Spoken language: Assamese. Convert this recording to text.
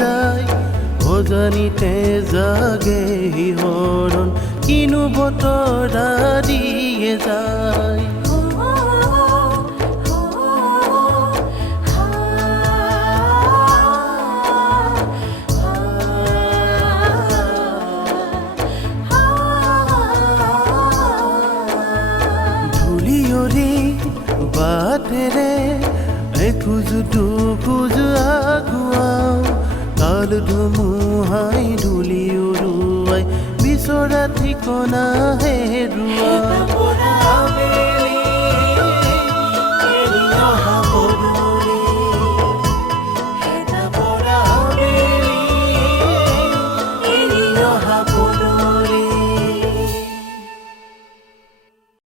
যায় অজানিতে জাগে হৰণ কিনো বতৰ দিয়ে যায় ধূলিয়ৰি বাটেৰে এখোজ দুখোজ আগুৱাও কাল ধুমুহাই ধূলি উৰুৱাই বিচৰা ঠিকনা হেৰুৱাই